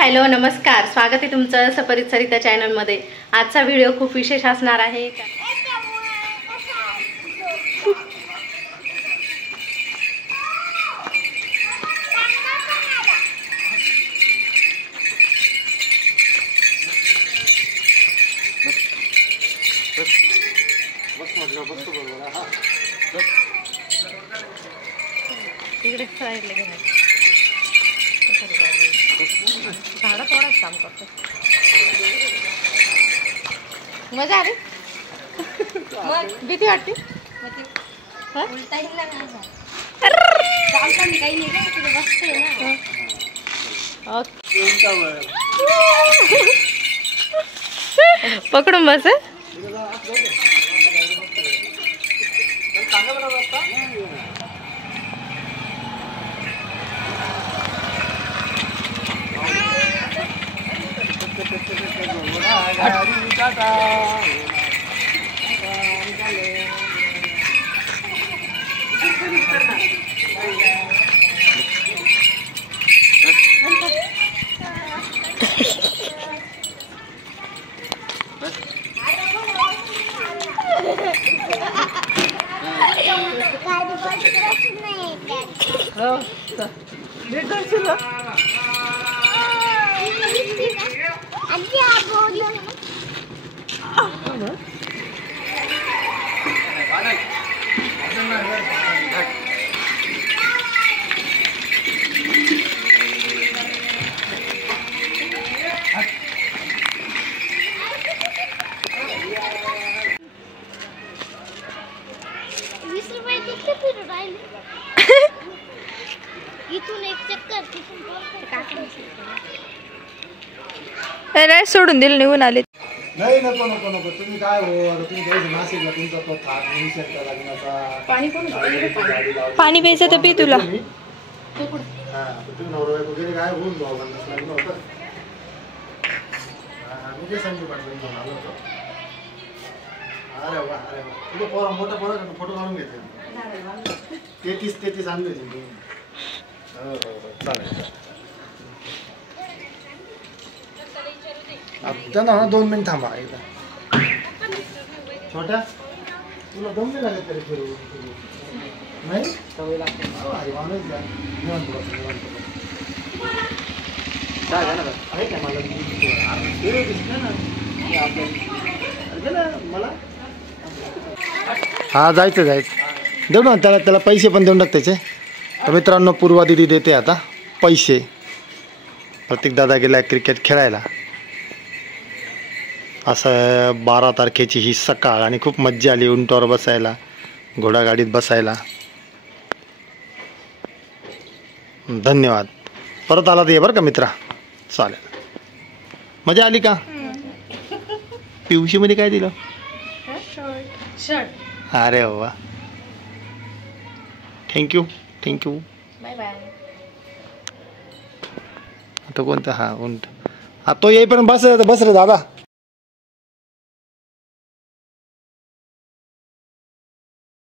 Hello नमस्कार, स्वागत आहे तुमचं सपरित सरिता चॅनलमध्ये। आजचा व्हिडिओ खूप विशेष असणार आहे। तिकडे साईडला घे, झाडं तोडायचं काम करतो। मजा आली, भीती वाटते। पकडून बस। नाही सोडून दिल, निघून आले। नाही नको नको नको, तुम्ही काय हो, तुम्ही जायचं नाशिकला, तुमचा तो थाट निमिषाचा लग्नाचा पाणी प्यायचं तर पी तुला। तुम्ही नवरा वगैरे काय होऊन भावंडाचं लग्न होतं। मी जे संजू पाटील घेऊन आलो होतो। अरे वा अरे वा, तुझं पोरा मोठा पोरा फोटो काढून घेतले। 33 आणले तुम्ही। हो हो चालेल। त्यांना ना 2 मिनिट थांबा एकदा। छोट्या तुला दम नाही लागत तरी फिरू नाही सवय लागते। अरे माणूस द्या निवांत बस निवांत बस। काय झालं आहे का मला दिसलं ना मला। हा जायचं देऊ ना त्याला पैसे पण देऊन टाक त्याचे। तर मित्रांनो पूर्वा दिदी देते आता पैसे। प्रतीक दादा गेला क्रिकेट खेळायला। असं 12 तारखेची ही सकाळ आणि खूप मज्जा आली उंटावर बसायला, घोडागाडीत बसायला। धन्यवाद, परत आला तर ये बरं का मित्रा। चालेल, मजा आली का? पिवशी मध्ये काय दिलं? शर्ट। अरे वा, थँक्यू थँक्यू, बाय बाय। आता कोणता? हा उंट, हा तो येईपर्यंत बस रे दादा।